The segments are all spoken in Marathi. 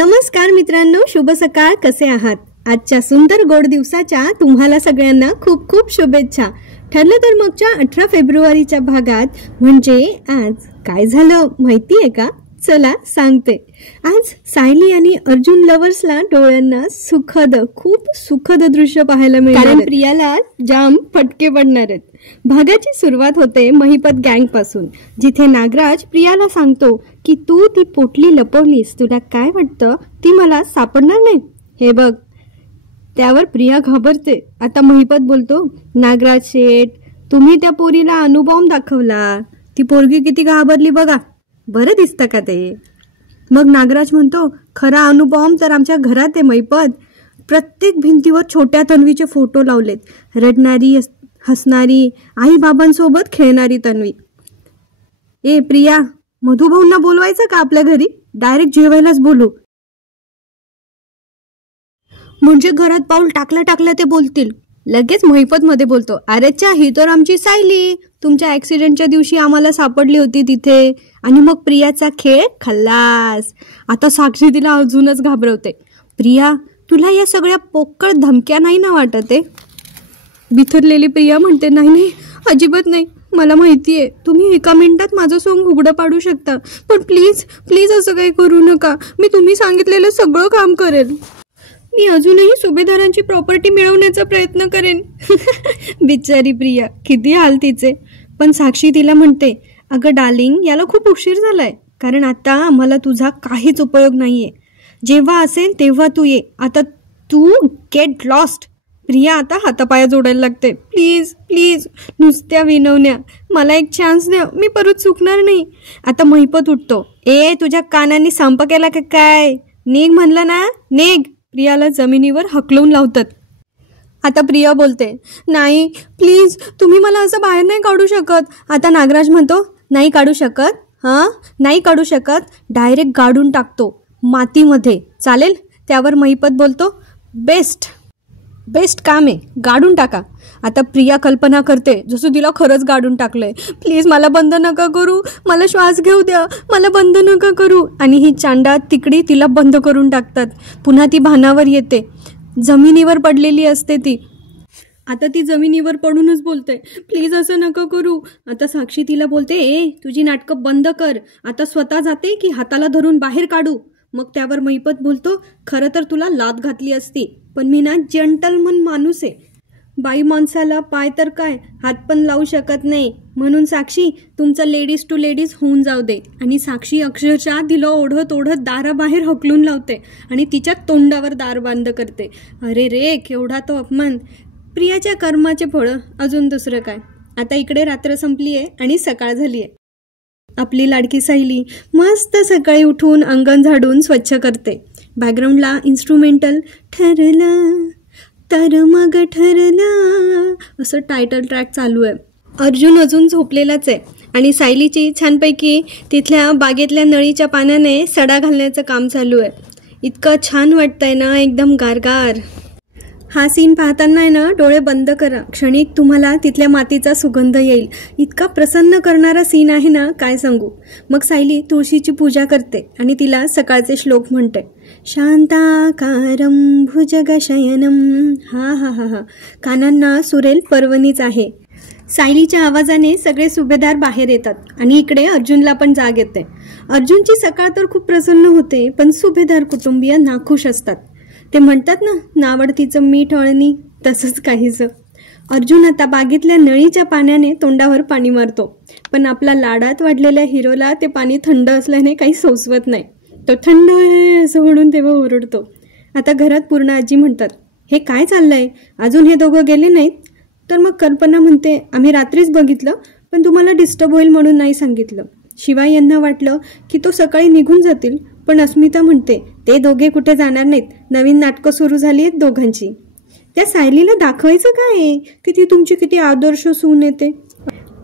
नमस्कार मित्रांनो, शुभ सकाळ. कसे आहात? आजच्या सुंदर गोड दिवसाच्या तुम्हाला सगळ्यांना खूप खूप शुभेच्छा. ठरलं तर मगच्या 18 फेब्रुवारीच्या भागात म्हणजे आज काय झालं माहिती आहे का? चला सांगते. आज सायली आणि अर्जुन लवर्सला डोळ्यांना खूप सुखद दृश्य पाहायला मिळालं, कारण प्रियाला जाम फटके पडणार आहेत. भागाची सुरुवात होते महिपत गँग पासून, जिथे नागराज प्रियाला सांगतो की तू ती पोटली लपवलीस, तुला काय वाटतं ती मला सापडणार नाही? हे बघ. त्यावर प्रिया घाबरते. आता महिपत बोलतो, नागराज शेठ, तुम्ही त्या पोरीला अनुभव दाखवला, ती पोरगी किती घाबरली बघा, बरं दिसतं का ते? मग नागराज म्हणतो, खरा अनुभव तर आमच्या घरात आहे महिपत. प्रत्येक भिंतीवर छोट्या तन्वीचे फोटो लावलेत. रडणारी, हसणारी, आई बाबांसोबत खेळणारी तन्वी. ए प्रिया, मधुभाऊंना बोलवायचं का आपल्या घरी? डायरेक्ट जेवायलाच बोलू, म्हणजे घरात पाऊल टाकल्या ते बोलतील. लगेच महिपत मध्ये बोलतो, अरे चा, ही तर आमची सायली, तुमच्या ऍक्सिडेंटच्या दिवशी आम्हाला सापडली होती तिथे. आणि मग प्रियाचा खेळ खल्लास. आता साक्षी तिला अजूनच घाबरवते. प्रिया, तुला या सगळ्या पोकळ धमक्या नाही ना वाटत आहे? बिथरलेली प्रिया म्हणते, नाही, अजिबात नाही. मला माहितीये तुम्ही एका मिनिटात माझं सोंग उघडं पाडू शकता, पण प्लीज असं काही करू नका. मी तुम्ही सांगितलेलं सगळं काम करेल. मी अजूनही सुभेदारांची प्रॉपर्टी मिळवण्याचा प्रयत्न करेन. बिचारी प्रिया, किती हाल तिचे. पण साक्षी तिला म्हणते, अगं डार्लिंग, याला खूप उशीर झालाय, कारण आता आम्हाला तुझा काहीच उपयोग नाहीये. जेव्हा असेल तेव्हा तू ये. आता तू गेट लॉस्ट. प्रिया आता हातापाया जोडायला लागते. प्लीज नुसत्या विनवण्या, मला एक चान्स द्या, मी परत चुकणार नाही. आता महिपत उठतो. ए, तुझ्या कानांनी संप केला का काय? निघ म्हणलं ना, निघ. प्रियाला जमिनीवर हकलवून लावतात. आता प्रिया बोलते, नाही प्लीज, तुम्ही मला असं बाहेर नाही काढू शकत. आता नागराज म्हणतो, नाही काढू शकत? नाही काढू शकत, डायरेक्ट गाडून टाकतो मातीमध्ये, चालेल? त्यावर महिपत बोलतो, बेस्ट काम आहे, गाडून टाका. आता प्रिया कल्पना करते जसं तिला खरंच गाडून टाकलंय. प्लीज मला बंद नका करू, मला श्वास घेऊ द्या, मला बंद नका करू. आणि ही चांडा तिकडी तिला बंद करून टाकतात. पुन्हा ती भानावर येते. जमिनीवर पडलेली असते ती. आता ती जमिनीवर पडूनच बोलते, प्लीज असं नका करू. आता साक्षी तिला बोलते, ए, तुझी नाटकं बंद कर. आता स्वतः जाते की हाताला धरून बाहेर काढू? मग त्यावर महिपत बोलतो, खरं तर तुला लाथ घातली असती, पण मी ना जेंटलमन माणूस आहे. बाई माणसाला पाय तर काय, हात पण लावू शकत नाही. म्हणून साक्षी, तुमचं लेडीज टू लेडीज होऊन जाऊ दे. आणि साक्षी अक्षरशः तिला ओढत दाराबाहेर हकलून लावते आणि तिच्या तोंडावर दार बंद करते. अरे रे, केवढा तो अपमान. प्रियाच्या कर्माचे फळं, अजून दुसरं काय. आता इकडे रात्र संपली आहे आणि सकाळ झाली आहे. आपली लाडकी सायली मस्त सकाळी उठून अंगण झाडून स्वच्छ करते. बॅकग्राऊंडला इन्स्ट्रुमेंटल ठरला तर मग ठरला असं टायटल ट्रॅक चालू आहे. अर्जुन अजून झोपलेलाच आहे आणि सायलीची छानपैकी तिथल्या बागेतल्या नळीच्या पाण्याने सडा घालण्याचं काम चालू आहे. इतकं छान वाटतंय ना, एकदम गारगार. हा सीन पाहताना आहे ना, डोळे बंद करा, क्षणिक तुम्हाला तिथल्या मातीचा सुगंध येईल. इतका प्रसन्न करणारा सीन आहे ना, काय सांगू. मग सायली तुळशीची पूजा करते आणि तिला सकाळचे श्लोक म्हणते. शांताकारं भुजगशयनं. हा, कानांना सुरेल पर्वणीच आहे. सायलीच्या आवाजाने सगळे सुभेदार बाहेर येतात आणि इकडे अर्जुनला पण जाग येते. अर्जुनची सकाळ तर खूप प्रसन्न होते, पण सुभेदार कुटुंबीय नाखुश असतात. ते म्हणतात ना, नावडतीचं मीठ अळणी, तसंच काहीच. अर्जुन आता बागेतल्या नळीच्या पाण्याने तोंडावर पाणी मारतो, पण आपला लाडात वाढलेल्या हिरोला ते पाणी थंड असल्याने काही सोसवत नाही. तो थंड आहे असं म्हणून तेव्हा ओरडतो. आता घरात पूर्ण आजी म्हणतात, हे काय चाललंय, अजून हे दोघं गेले नाहीत? तर मग कल्पना म्हणते, आम्ही रात्रीच बघितलं, पण तुम्हाला डिस्टर्ब होईल म्हणून नाही सांगितलं. शिवाय यांना वाटलं की तो सकाळी निघून जातील, पण अस्मिता म्हणते, ते दोघे कुठे जाणार नाहीत, नवीन नाटकं सुरू झाली आहेत दोघांची. त्या सायलीला दाखवायचं काय की ती तुमची किती आदर्श सून येते.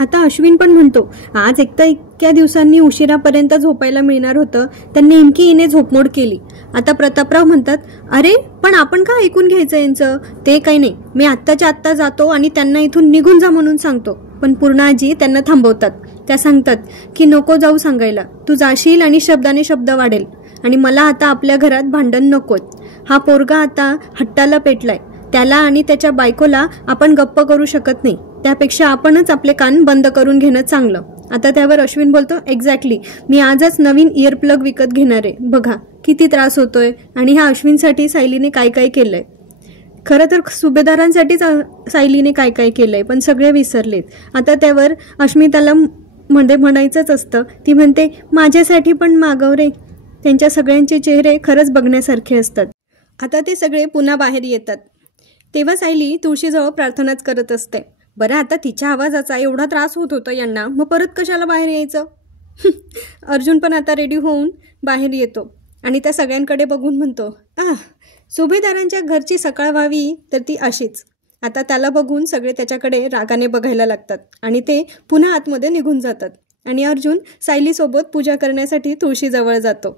आता अश्विन पण म्हणतो, आज एकदा इतक्या दिवसांनी उशिरापर्यंत झोपायला मिळणार होतं, त्यांनी नेमकी हिने झोपमोड केली. आता प्रतापराव म्हणतात, अरे पण आपण का ऐकून घ्यायचं यांचं? ते काही नाही, मी आत्ताच्या आत्ता जातो आणि त्यांना इथून निघून जा म्हणून सांगतो. पण पूर्णाजी त्यांना थांबवतात. त्या सांगतात की नको जाऊ सांगायला, तू जाशील आणि शब्दाने शब्द वाढेल. आणि मला आता आपल्या घरात भांडण नकोत. हा पोरगा आता हट्टाला पेटलाय. त्याला आणि त्याच्या बायकोला आपण गप्प करू शकत नाही. त्यापेक्षा आपणच आपले कान बंद करून घेणं चांगलं. आता त्यावर अश्विन बोलतो, एक्झॅक्टली, मी आजच नवीन इयरप्लग विकत घेणार आहे. बघा किती त्रास होतोय. आणि ह्या अश्विनसाठी सायलीने काय काय केलंय. खरं तर सुभेदारांसाठीच सायलीने काय काय केलंय, पण सगळे विसरलेत. आता त्यावर अस्मिताला म्हणायचंच असतं. ती म्हणते, माझ्यासाठी पण मागव रे. त्यांच्या सगळ्यांचे चेहरे खरंच बघण्यासारखे असतात. आता ते सगळे पुन्हा बाहेर येतात. तेव्हा सायली तुळशीजवळ प्रार्थनाच करत असते. बरं, आता तिच्या आवाजाचा एवढा त्रास होत होता यांना, मग परत कशाला बाहेर यायचं. अर्जुन पण आता रेडी होऊन बाहेर येतो आणि त्या सगळ्यांकडे बघून म्हणतो, सुभेदारांच्या घरची सकाळ व्हावी तर ती अशीच. आता त्याला बघून सगळे त्याच्याकडे रागाने बघायला लागतात आणि ते पुन्हा आतमध्ये निघून जातात. आणि अर्जुन सायलीसोबत पूजा करण्यासाठी तुळशीजवळ जातो.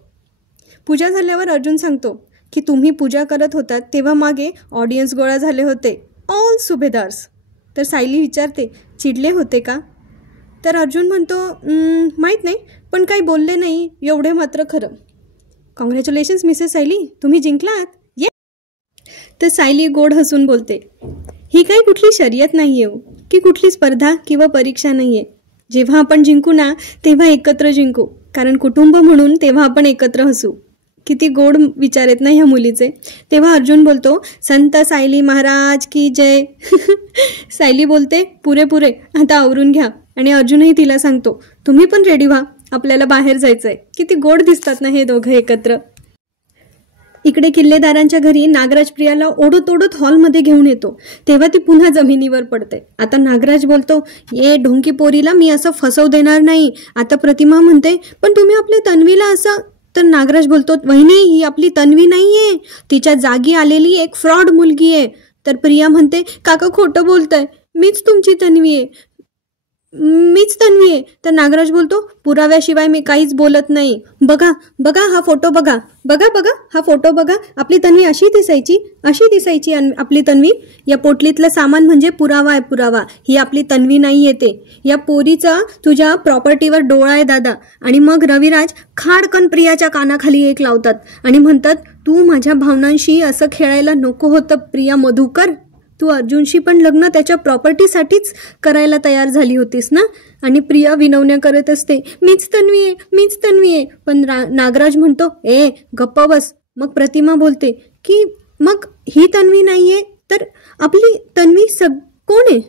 पूजा झाल्यावर अर्जुन सांगतो की तुम्ही पूजा करत होतात तेव्हा मागे ऑडियन्स गोळा झाले होते, ऑल सुभेदार्स. तर सायली विचारते, चिडले होते का? तर अर्जुन म्हणतो, माहीत नाही, पण काही बोलले नाही एवढे मात्र खरं. कॉंग्रॅच्युलेशन्स मिसेस सायली, तुम्ही जिंकलात. ये. तर सायली गोड हसून बोलते, ही काही कुठली शर्यत नाही आहे की कुठली स्पर्धा किंवा परीक्षा नाही आहे. जेव्हा आपण जिंकू ना तेव्हा एकत्र जिंकू, कारण कुटुंब म्हणून तेव्हा आपण एकत्र हसू. किती गोड विचार आहेत ना ह्या मुलीचे. तेव्हा अर्जुन बोलतो, संत सायली महाराज की जय. सायली बोलते, पुरे पुरे, आता आवरून घ्या. आणि अर्जुनही तिला सांगतो, तुम्ही पण रेडी व्हा, आपल्याला बाहेर जायचंय. किती गोड दिसतात ना हे दोघं एकत्र. इकडे किल्लेदारांच्या घरी नागराज प्रियाला ओढत ओढत हॉलमध्ये घेऊन येतो. तेव्हा ती पुन्हा जमिनीवर पडते. आता नागराज बोलतो, ये ढोंकी पोरीला मी असं फसवू देणार नाही. आता प्रतिमा म्हणते, पण तुम्ही आपल्या तन्वीला असं. तर नागराज बोलतो, वहिनी, ही आपली तन्वी नाहीये, तिच्या जागी आलेली एक फ्रॉड मुलगी आहे. तर प्रिया म्हणते, काका खोटं बोलताय, मीच तुमची तन्वी आहे, मीच तन्वी आहे. तर नागराज बोलतो, पुराव्याशिवाय मी काहीच बोलत नाही. बघा बघा हा फोटो बघा, बघा बघा हा फोटो बघा. आपली तन्वी अशी दिसायची आपली तन्वी. या पोटलीतलं सामान म्हणजे पुरावा आहे, पुरावा. ही आपली तन्वी नाही येते. या पोरीचा तुझ्या प्रॉपर्टीवर डोळा आहे दादा. आणि मग रविराज खाडकन प्रियाच्या कानाखाली एक लावतात आणि म्हणतात, तू माझ्या भावनांशी असं खेळायला नको होतं प्रिया मधुकर. तू अर्जुनशी पण लग्न त्याच्या प्रॉपर्टीसाठीच करायला तयार झाली होतीस ना. आणि प्रिया विनवण्या करत असते, मीच तन्वी आहे. पण नागराज म्हणतो, ए गप्प बस. मग प्रतिमा बोलते की मग ही तन्वी नाहीये तर आपली तन्वी कोण आहे?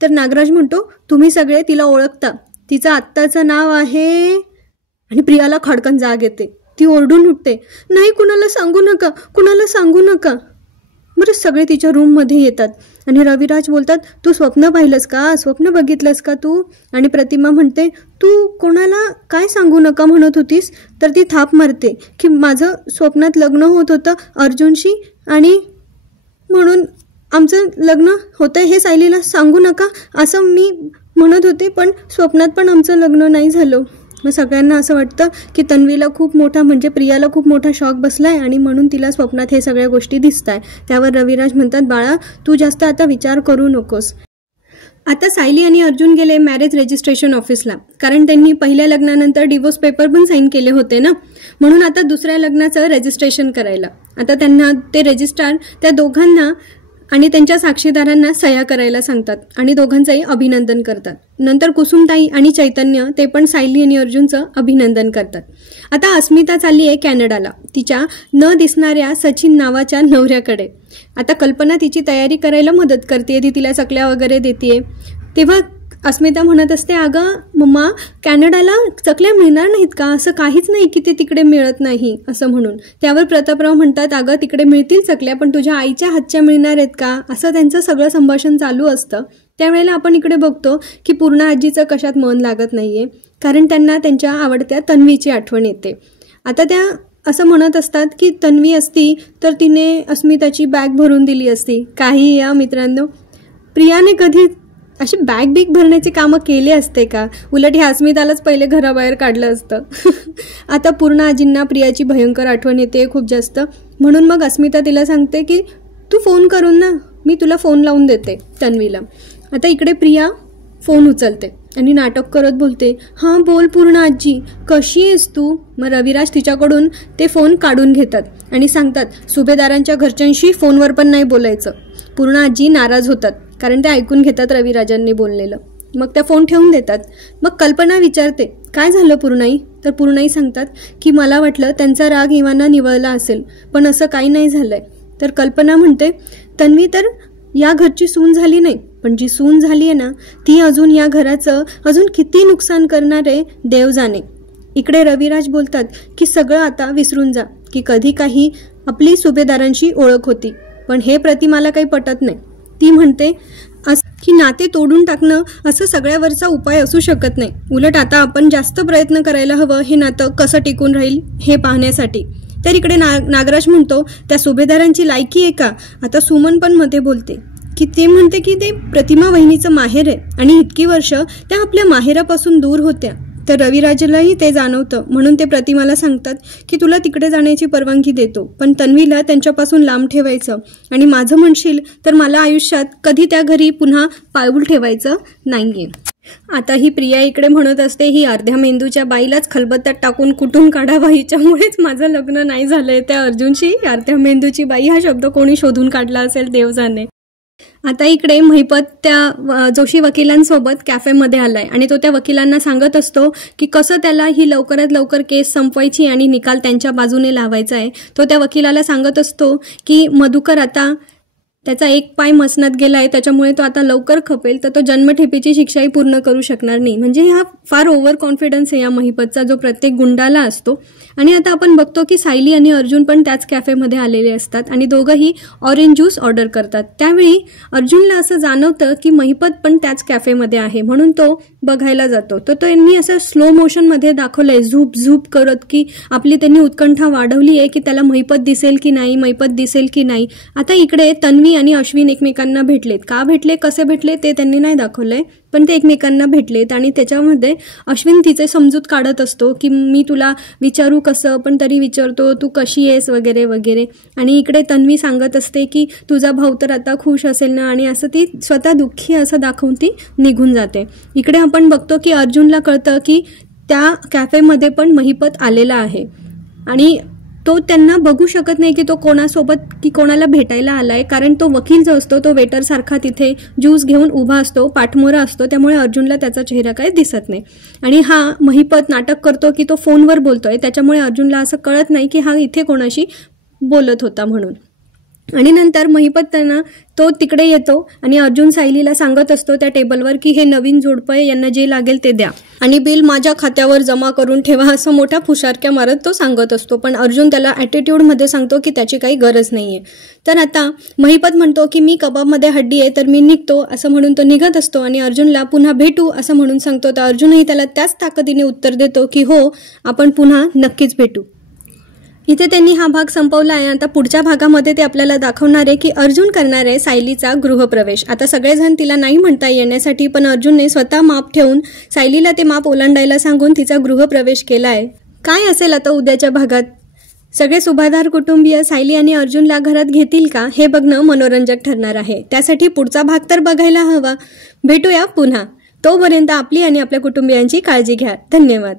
तर नागराज म्हणतो, तुम्ही सगळे तिला ओळखता, तिचं आत्ताचं नाव आहे. आणि प्रियाला खडकन जाग येते. ती ओरडून उठते, नाही, कुणाला सांगू नका. बरं, सगळे तिच्या रूममध्ये येतात आणि रविराज बोलतात, तू स्वप्न बघितलंस का तू? आणि प्रतिमा म्हणते, तू कोणाला काय सांगू नका म्हणत होतीस? तर ती थाप मारते की माझं स्वप्नात लग्न होत होतं अर्जुनशी आणि म्हणून आमचं लग्न होतं हे सायलीला सांगू नका असं मी म्हणत होते, पण स्वप्नात पण आमचं लग्न नाही झालं. मग सगळ्यांना असं वाटतं की तन्वीला खूप मोठा म्हणजे प्रियाला खूप मोठा शॉक बसलाय आणि म्हणून तिला स्वप्नात हे सगळ्या गोष्टी दिसताय. त्यावर रविराज म्हणतात, बाळा तू जास्त आता विचार करू नकोस. आता सायली आणि अर्जुन गेले मॅरेज रजिस्ट्रेशन ऑफिसला, कारण त्यांनी पहिल्या लग्नानंतर डिवोर्स पेपर पण साईन केले होते ना, म्हणून आता दुसऱ्या लग्नाचं रजिस्ट्रेशन करायला. आता त्यांना ते रजिस्ट्रार त्या दोघांना आणि त्यांच्या साक्षीदारांना सह्या करायला सांगतात आणि दोघांचंही अभिनंदन करतात. नंतर कुसुमताई आणि चैतन्य ते पण सायली आणि अर्जुनचं अभिनंदन करतात. आता अस्मिता चालली आहे कॅनडाला तिच्या न दिसणाऱ्या सचिन नावाच्या नवऱ्याकडे. आता कल्पना तिची तयारी करायला मदत करते, ती तिला चकल्या वगैरे देते. तेव्हा अस्मिता म्हणत असते, अगं मम्मा, कॅनडाला चकल्या मिळणार नाहीत का? असं काहीच नाही की ते तिकडे मिळत नाही असं म्हणून. त्यावर प्रतापराव म्हणतात, अगं तिकडे मिळतील चकल्या, पण तुझ्या आईच्या हातच्या मिळणार आहेत का? असं त्यांचं सगळं संभाषण चालू असतं. त्यावेळेला आपण इकडे बघतो की पूर्ण आजीचं कशात मन लागत नाहीये, कारण त्यांना त्यांच्या आवडत्या तन्वीची आठवण येते. आता त्या असं म्हणत असतात की तन्वी असती तर तिने अस्मिताची बॅग भरून दिली असती. काही या मित्रांनो, प्रियाने कधी अशी बॅग भरण्याची कामं केली असते का? उलट ह्या अस्मितालाच पहिले घराबाहेर काढलं असतं. आता पूर्ण आजींना प्रियाची भयंकर आठवण येते खूप जास्त. म्हणून मग अस्मिता तिला सांगते की तू फोन करून ना, मी तुला फोन लावून देते तन्वीला. आता इकडे प्रिया फोन उचलते आणि नाटक करत बोलते, हां बोल पूर्णा आजी, कशी आहेस तू? मग रविराज तिच्याकडून ते फोन काढून घेतात आणि सांगतात सुभेदारांच्या घरच्यांशी फोनवर पण नाही बोलायचं. पूर्णा आजी नाराज होतात कारण ते ऐकून घेतात रविराजांनी बोललेलं. मग त्या फोन ठेवून देतात. मग कल्पना विचारते, काय झालं पूर्णाई? तर पूर्णाई सांगतात की मला वाटलं त्यांचा राग इवांना निवळला असेल, पण असं काही नाही झालंय. तर कल्पना म्हणते, तन्वी तर या घरची सून झाली नाही, पण जी सून झाली आहे ना ती अजून या घराचं अजून किती नुकसान करणार आहे देव जाणे. इकडे रविराज बोलतात की सगळं आता विसरून जा, की कधी काही आपली सुभेदारांशी ओळख होती, पण हे प्रतिमाला काही पटत नाही. ती म्हणते की नाते तोडून टाकणं असं सगळ्यावरचा उपाय असू शकत नाही. उलट आता आपण जास्त प्रयत्न करायला हवं हे नातं कसं टिकून राहील हे पाहण्यासाठी. तर इकडे नागराज म्हणतो, त्या सुभेदारांची लायकी आहे का? आता सुमन पण मध्ये बोलते की ते म्हणते की ते प्रतिमा वहिनीचं माहेर आहे आणि इतकी वर्ष त्या आपल्या माहेरापासून दूर होत्या. तर रविराजलाही ते जाणवतं, म्हणून ते प्रतिमाला सांगतात की तुला तिकडे जाण्याची परवानगी देतो, पण तन्वीला त्यांच्यापासून लांब ठेवायचं. आणि माझं म्हणशील तर मला आयुष्यात कधी त्या घरी पुन्हा पाऊल ठेवायचं नाहीये. आता ही प्रिया इकडे म्हणत असते, ही अर्ध्या मेंदूच्या बाईलाच खलबत्त्यात टाकून कुठून काढावा, हिच्यामुळेच माझं लग्न नाही झालंय त्या अर्जुनशी. अर्ध्या मेंदूची बाई हा शब्द कोणी शोधून काढला असेल देव जाणे. आता इकडे महिपत त्या जोशी वकिलांसोबत कॅफेमध्ये आलाय आणि तो त्या वकिलांना सांगत असतो की कसं त्याला ही लवकरात लवकर केस संपवायची आणि निकाल त्यांच्या बाजूने लावायचा आहे. तो त्या वकिलाला सांगत असतो की मधुकर आता त्याचा एक पाय मसनात गेलाय, त्याच्यामुळे तो आता लवकर खपेल, तर तो जन्मठेपेची शिक्षाही पूर्ण करू शकणार नाही. म्हणजे हा फार ओव्हर कॉन्फिडन्स आहे या महिपतचा, जो प्रत्येक गुंडाला असतो. आणि आता आपण बघतो की सायली आणि अर्जुन पण त्याच कॅफेमध्ये आलेले असतात आणि दोघंही ऑरेंज ज्यूस ऑर्डर करतात. त्यावेळी अर्जुनला असं जाणवतं की महिपत पण त्याच कॅफेमध्ये आहे, म्हणून तो बघायला जातो. तर त्यांनी असं स्लो मोशनमध्ये दाखवलंय झूप झूप करत की आपली त्यांनी उत्कंठा वाढवली आहे की त्याला महिपत दिसेल की नाही, महिपत दिसेल की नाही. आता इकडे तन्वी आणि अश्विन एकमेकांना भेटलेत. का भेटले, कसे भेटले ते त्यांनी नाही दाखवलंय, पण ते एकमेकांना भेटलेत. आणि त्याच्यामध्ये अश्विन तिचे समजूत काढत असतो की मी तुला विचारू कसं, पण तरी विचारतो, तू कशी आहेस वगैरे वगैरे. आणि इकडे तन्वी सांगत असते की तुझा भाऊ तर आता खुश असेल ना, आणि असं ती स्वतः दुःखी असं दाखवून ती निघून जाते. इकडे आपण बघतो की अर्जुनला कळतं की त्या कॅफेमध्ये पण महिपत आलेला आहे आणि तो त्यांना बघू शकत नाही की तो कोणासोबत की कोणाला भेटायला आलाय, कारण तो वकील जो असतो तो वेटर सारखा तिथे ज्यूस घेऊन उभा असतो, पाठमोरा असतो, त्यामुळे अर्जुनला त्याचा चेहरा काही दिसत नाही. आणि हा महिपत नाटक करतो की तो फोनवर बोलतोय, त्याच्यामुळे अर्जुनला असं कळत नाही की हा इथे कोणाशी बोलत होता म्हणून. आणि नंतर महिपत त्यांना तो तिकडे येतो आणि अर्जुन सायलीला सांगत असतो त्या टेबलवर की हे नवीन जोडपं आहे, यांना जे लागेल ते द्या आणि बिल माझ्या खात्यावर जमा करून ठेवा, असं मोठ्या फुशारक्या मारत तो सांगत असतो. पण अर्जुन त्याला ॲटिट्यूडमध्ये सांगतो की त्याची काही गरज नाहीये. तर आता महिपत म्हणतो की मी कबाबमध्ये हड्डी आहे तर मी निघतो, असं म्हणून तो निघत असतो आणि अर्जुनला पुन्हा भेटू असं म्हणून सांगतो. तर अर्जुनही त्याला त्याच ताकदीने उत्तर देतो की हो, आपण पुन्हा नक्कीच भेटू. इथे त्यांनी हा भाग संपवला आहे. आता पुढच्या भागामध्ये ते आपल्याला दाखवणार आहे की अर्जुन करणार आहे सायलीचा गृहप्रवेश. आता सगळेजण तिला नाही म्हणता येण्यासाठी, पण अर्जुनने स्वतः माप ठेवून सायलीला ते माप ओलांडायला सांगून तिचा गृहप्रवेश केला आहे. काय असेल आता उद्याच्या भागात? सगळे सुभाधार कुटुंबीय सायली आणि अर्जुनला घरात घेतील का, हे बघणं मनोरंजक ठरणार आहे. त्यासाठी पुढचा भाग तर बघायला हवा. भेटूया पुन्हा. तोपर्यंत आपली आणि आपल्या कुटुंबियांची काळजी घ्या. धन्यवाद.